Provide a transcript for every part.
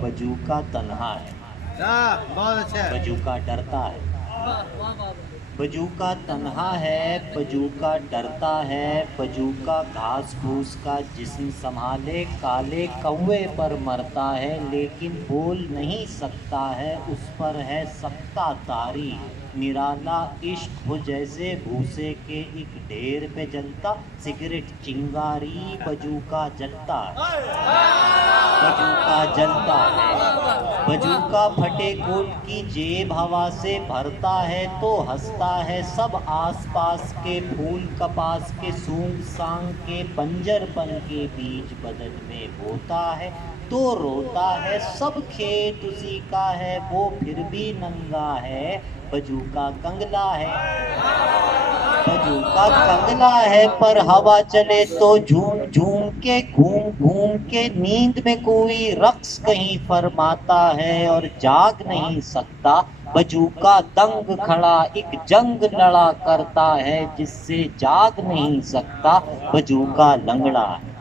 बजूका तन्हा है, बहुत अच्छा है। बजूका डरता है। बजूका तन्हा है, बजूका डरता है, बजूका घास फूस का जिस्म संभाले, काले कौवे पर मरता है लेकिन बोल नहीं सकता है, उस पर है सकता तारी। निराला इश्क हो जैसे भूसे के एक ढेर पे जलता, सिगरेट चिंगारी बजूका जलता है, बजूका जलता है। बजूका फटे कोट की जेब हवा से भरता है तो हंसता है सब आसपास के फूल कपास के सूंग सांग के बंजरपन के बीज बदन में बोता है तो रोता है सब खेत उसी का है वो फिर भी नंगा है, बजूका कंगला है, बजूका कंगला है पर हवा चले तो झूम झूम के घूम घूम के नींद में कोई रक्स कहीं फरमाता है और जाग नहीं सकता, बजूका दंग खड़ा एक जंग लड़ा करता है जिससे जाग नहीं सकता, बजूका लंगड़ा है,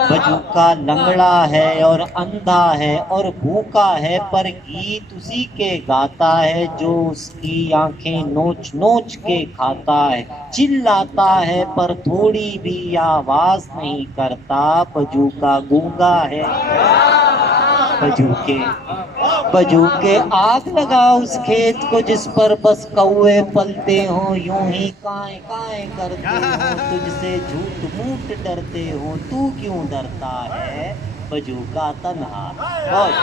बजूका लंगड़ा है और अंधा है और भूखा है पर गीत उसी के गाता है जो उसकी आंखें नोच नोच के खाता है, चिल्लाता है पर थोड़ी भी आवाज नहीं करता, बजूका गूंगा है। बजूके बजूके आग लगा उस खेत को जिस पर बस कौवे पलते हो, यूं ही काए काए करते हो, तुझसे झूठ मूठ डरते हो, तू क्यों डरता है, बजूका तन्हा। बहुत